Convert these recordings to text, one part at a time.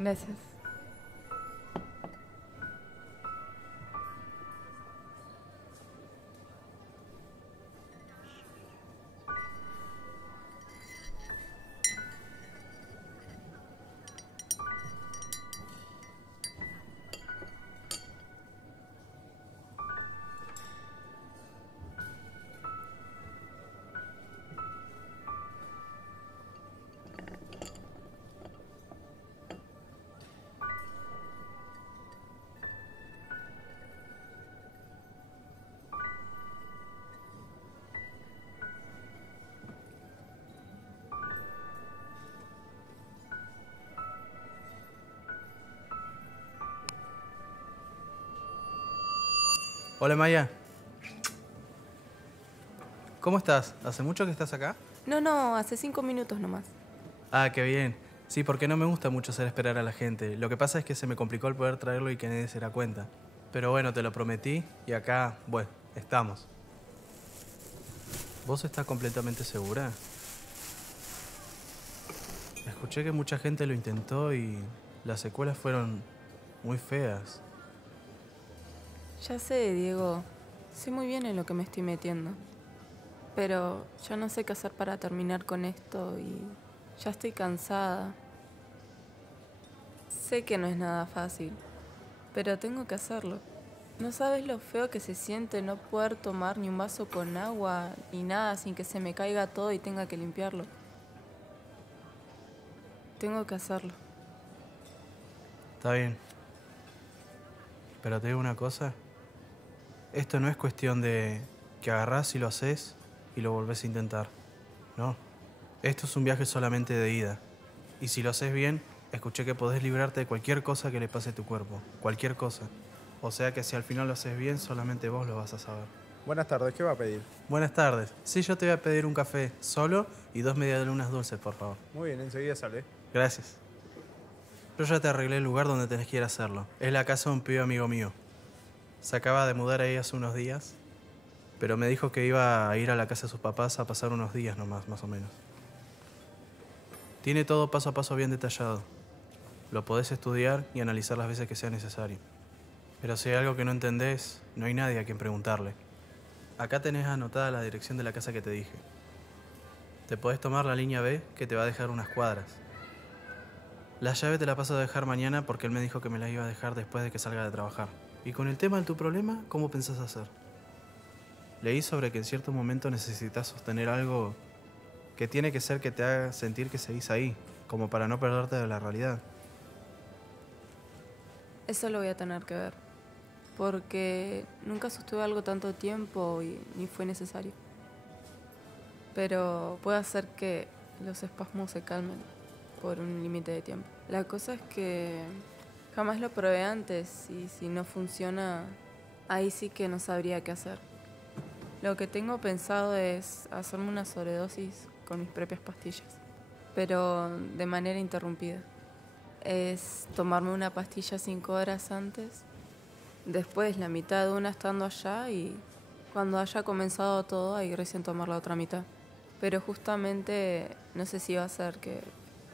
Gracias. Hola Maya. ¿Cómo estás? ¿Hace mucho que estás acá? No, hace 5 minutos nomás. Ah, qué bien. Sí, porque no me gusta mucho hacer esperar a la gente. Lo que pasa es que se me complicó el poder traerlo y que nadie se diera cuenta. Pero bueno, te lo prometí y acá, bueno, estamos. ¿Vos estás completamente segura? Escuché que mucha gente lo intentó y las secuelas fueron muy feas. Ya sé, Diego. Sé muy bien en lo que me estoy metiendo. Pero ya no sé qué hacer para terminar con esto y ya estoy cansada. Sé que no es nada fácil, pero tengo que hacerlo. No sabes lo feo que se siente no poder tomar ni un vaso con agua ni nada sin que se me caiga todo y tenga que limpiarlo. Tengo que hacerlo. Está bien. Pero te digo una cosa. Esto no es cuestión de que agarrás y lo haces y lo volvés a intentar. No. Esto es un viaje solamente de ida. Y si lo haces bien, escuché que podés librarte de cualquier cosa que le pase a tu cuerpo. Cualquier cosa. O sea que si al final lo haces bien, solamente vos lo vas a saber. Buenas tardes, ¿qué va a pedir? Buenas tardes. Sí, yo te voy a pedir un café solo y 2 medialunas dulces, por favor. Muy bien, enseguida sale. Gracias. Yo ya te arreglé el lugar donde tenés que ir a hacerlo. Es la casa de un pibe amigo mío. Se acaba de mudar ahí hace unos días, pero me dijo que iba a ir a la casa de sus papás a pasar unos días nomás, más o menos. Tiene todo paso a paso bien detallado. Lo podés estudiar y analizar las veces que sea necesario. Pero si hay algo que no entendés, no hay nadie a quien preguntarle. Acá tenés anotada la dirección de la casa que te dije. Te podés tomar la línea B, que te va a dejar unas cuadras. La llave te la paso a dejar mañana porque él me dijo que me la iba a dejar después de que salga de trabajar. Y con el tema de tu problema, ¿cómo pensás hacer? Leí sobre que en cierto momento necesitas sostener algo que tiene que ser que te haga sentir que seguís ahí, como para no perderte de la realidad. Eso lo voy a tener que ver. Porque nunca sostuve algo tanto tiempo y ni fue necesario. Pero puedo hacer que los espasmos se calmen por un límite de tiempo. La cosa es que jamás lo probé antes y si no funciona, ahí sí que no sabría qué hacer. Lo que tengo pensado es hacerme una sobredosis con mis propias pastillas, pero de manera interrumpida. Es tomarme una pastilla 5 horas antes, después la mitad de una estando allá y cuando haya comenzado todo ahí recién tomar la otra mitad. Pero justamente no sé si va a hacer que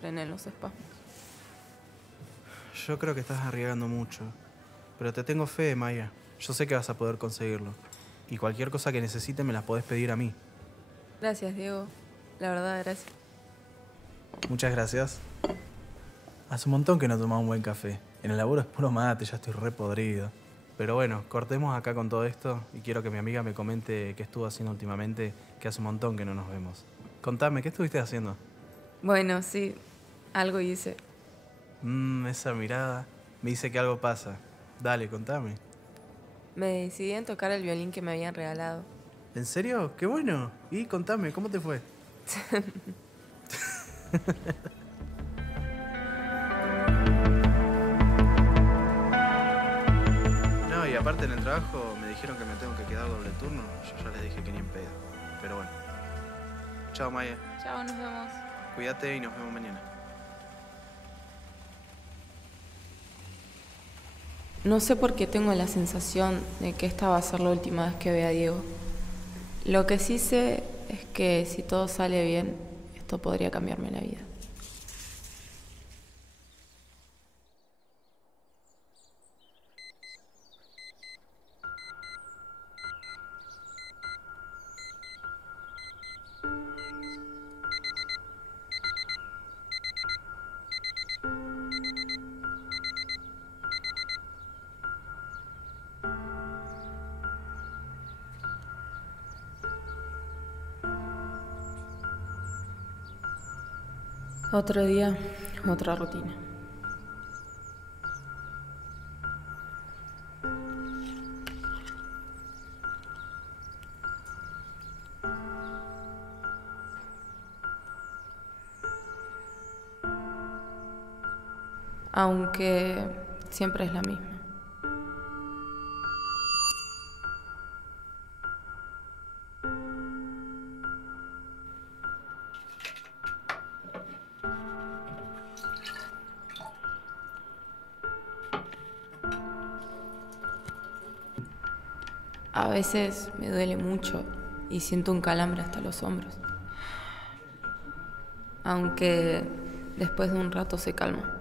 frenen los espasmos. Yo creo que estás arriesgando mucho, pero te tengo fe, Maya. Yo sé que vas a poder conseguirlo. Y cualquier cosa que necesites me la podés pedir a mí. Gracias, Diego. La verdad, gracias. Muchas gracias. Hace un montón que no tomaba un buen café. En el laburo es puro mate, ya estoy re podrido. Pero bueno, cortemos acá con todo esto y quiero que mi amiga me comente qué estuvo haciendo últimamente, que hace un montón que no nos vemos. Contame, ¿qué estuviste haciendo? Bueno, sí, algo hice. Esa mirada me dice que algo pasa. Dale, contame. Me decidí en tocar el violín que me habían regalado. ¿En serio? ¡Qué bueno! Y contame, ¿cómo te fue? No, y aparte en el trabajo me dijeron que me tengo que quedar doble turno. Yo ya les dije que ni en pedo. Pero bueno. Chao, Maya. Chao, nos vemos. Cuídate y nos vemos mañana. No sé por qué tengo la sensación de que esta va a ser la última vez que vea a Diego. Lo que sí sé es que si todo sale bien, esto podría cambiarme la vida. Otro día, otra rutina. Aunque siempre es la misma. A veces me duele mucho y siento un calambre hasta los hombros. Aunque después de un rato se calma.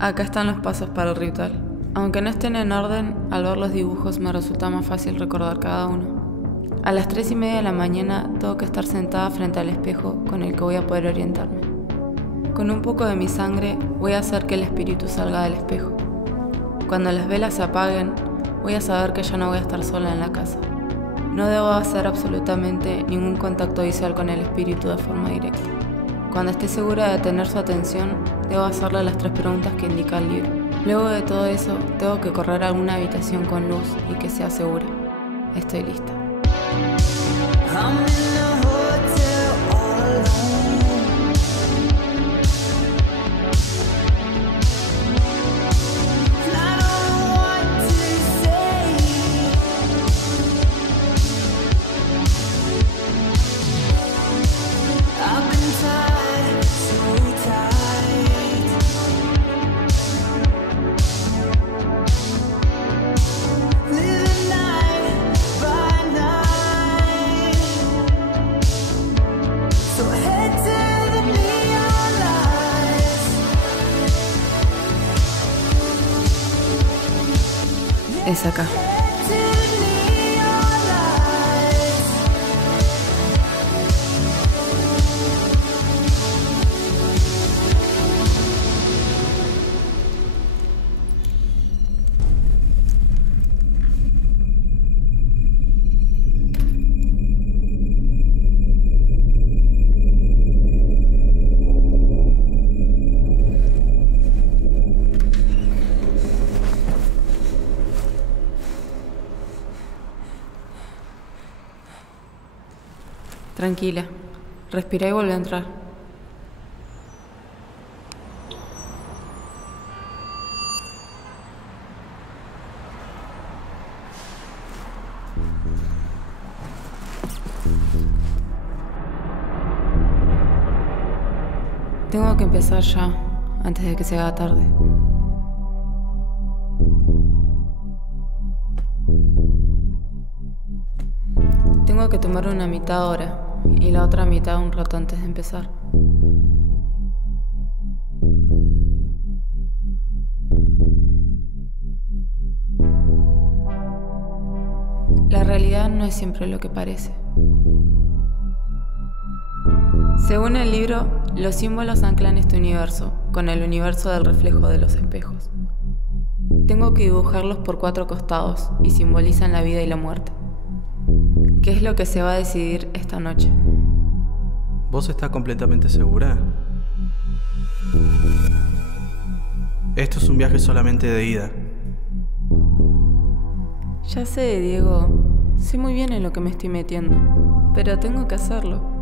Acá están los pasos para el ritual. Aunque no estén en orden, al ver los dibujos me resulta más fácil recordar cada uno. A las 3:30 de la mañana tengo que estar sentada frente al espejo con el que voy a poder orientarme. Con un poco de mi sangre voy a hacer que el espíritu salga del espejo. Cuando las velas se apaguen, voy a saber que ya no voy a estar sola en la casa. No debo hacer absolutamente ningún contacto visual con el espíritu de forma directa. Cuando esté segura de tener su atención, debo hacerle las 3 preguntas que indica el libro. Luego de todo eso, tengo que correr a alguna habitación con luz y que sea segura. Estoy lista. Es acá. Tranquila, respira y vuelve a entrar. Tengo que empezar ya, antes de que se haga tarde. Tengo que tomar una mitad ahora y la otra mitad un rato antes de empezar. La realidad no es siempre lo que parece. Según el libro, los símbolos anclan este universo con el universo del reflejo de los espejos. Tengo que dibujarlos por 4 costados y simbolizan la vida y la muerte. ¿Qué es lo que se va a decidir esta noche? ¿Vos estás completamente segura? Esto es un viaje solamente de ida. Ya sé, Diego. Sé muy bien en lo que me estoy metiendo, pero tengo que hacerlo.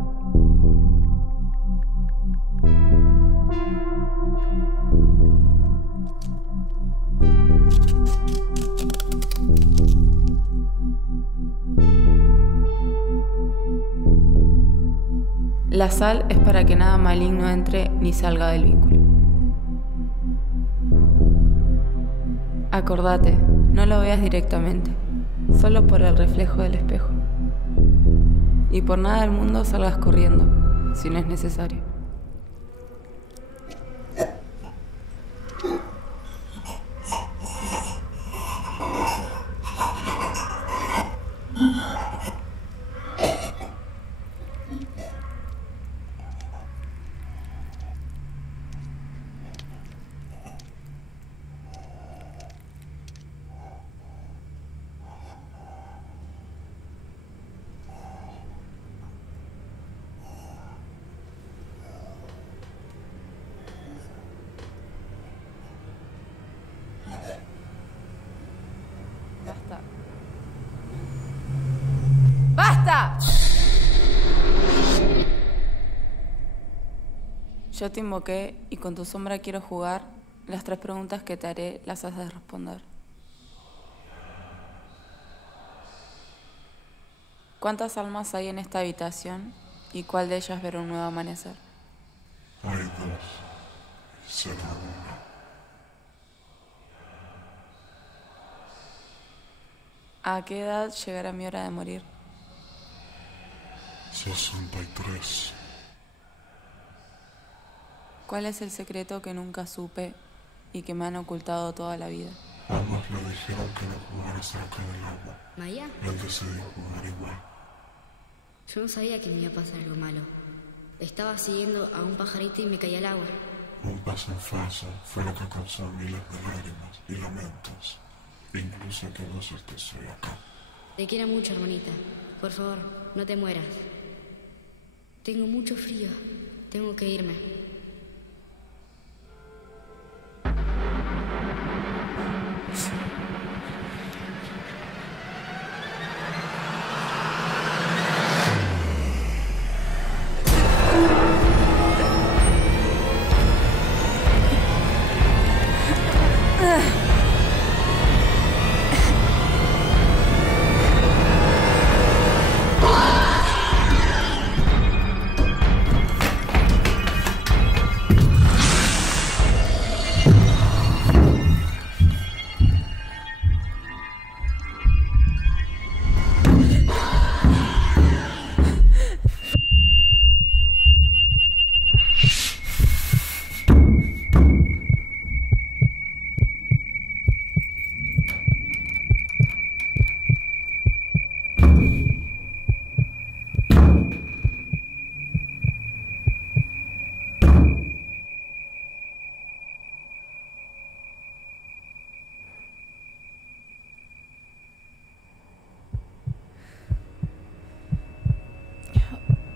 La sal es para que nada maligno entre ni salga del vínculo. Acordate, no lo veas directamente, solo por el reflejo del espejo. Y por nada del mundo salgas corriendo, si no es necesario. ¡Basta! Yo te invoqué y con tu sombra quiero jugar. Las 3 preguntas que te haré las has de responder. ¿Cuántas almas hay en esta habitación y cuál de ellas verá un nuevo amanecer? Hay 2. Será 1. ¿A qué edad llegará mi hora de morir? 63. ¿Cuál es el secreto que nunca supe y que me han ocultado toda la vida? Ambos le dijeron que no jugara cerca del agua. ¿Maya? Él decidió jugar igual. Yo no sabía que me iba a pasar algo malo. Estaba siguiendo a un pajarito y me caí al agua. Un paso en falso fue lo que causó miles de lágrimas y lamentos. Incluso que vos estés hoy acá. Te quiero mucho, hermanita. Por favor, no te mueras. Tengo mucho frío. Tengo que irme.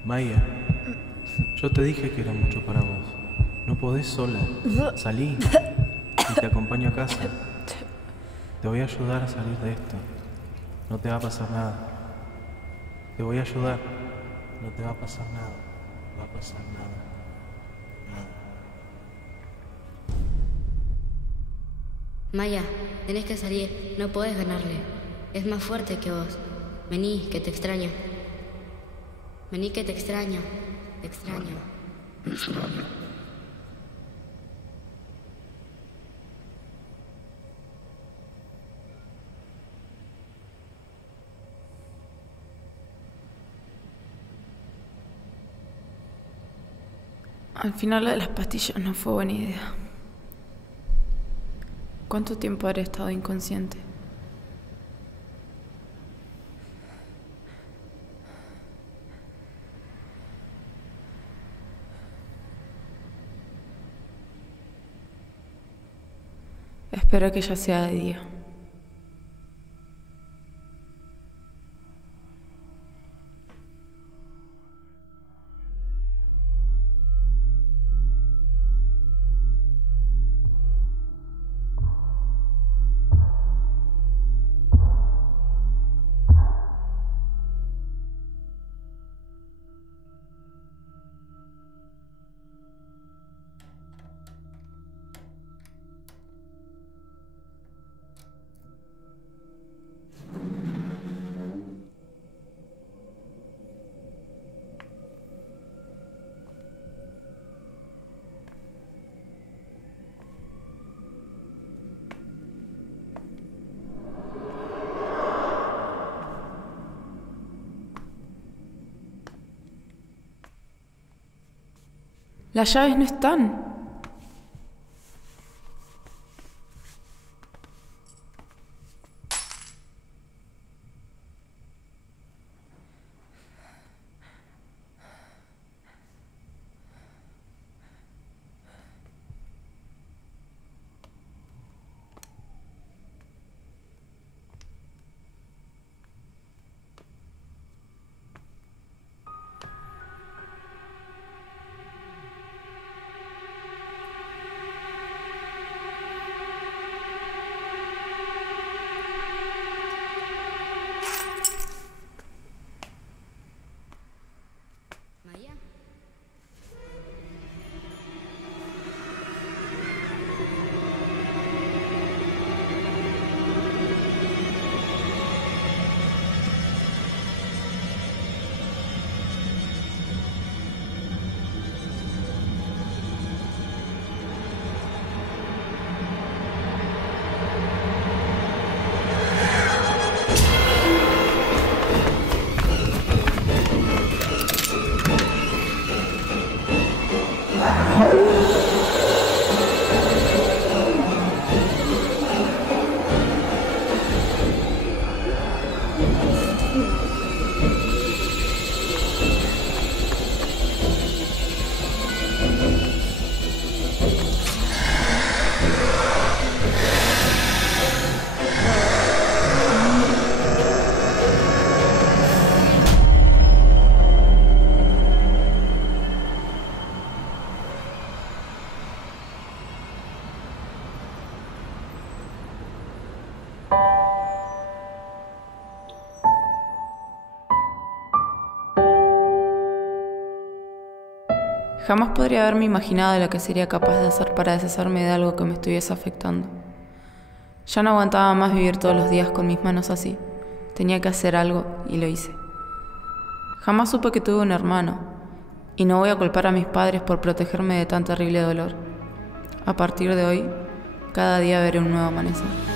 Maya, yo te dije que era mucho para vos. No podés sola. Salí y te acompaño a casa. Te voy a ayudar a salir de esto. No te va a pasar nada. Te voy a ayudar. No te va a pasar nada. No va a pasar nada. Nada. Maya, tenés que salir. No podés ganarle. Es más fuerte que vos. Vení, que te extraño. Vení, que te extraño. Te extraño. Te extraño. Al final lo de las pastillas no fue buena idea. ¿Cuánto tiempo habré estado inconsciente? Espero que ya sea de día. Las llaves no están. Maya. Jamás podría haberme imaginado lo que sería capaz de hacer para deshacerme de algo que me estuviese afectando. Ya no aguantaba más vivir todos los días con mis manos así. Tenía que hacer algo y lo hice. Jamás supe que tuve un hermano, y no voy a culpar a mis padres por protegerme de tan terrible dolor. A partir de hoy, cada día veré un nuevo amanecer.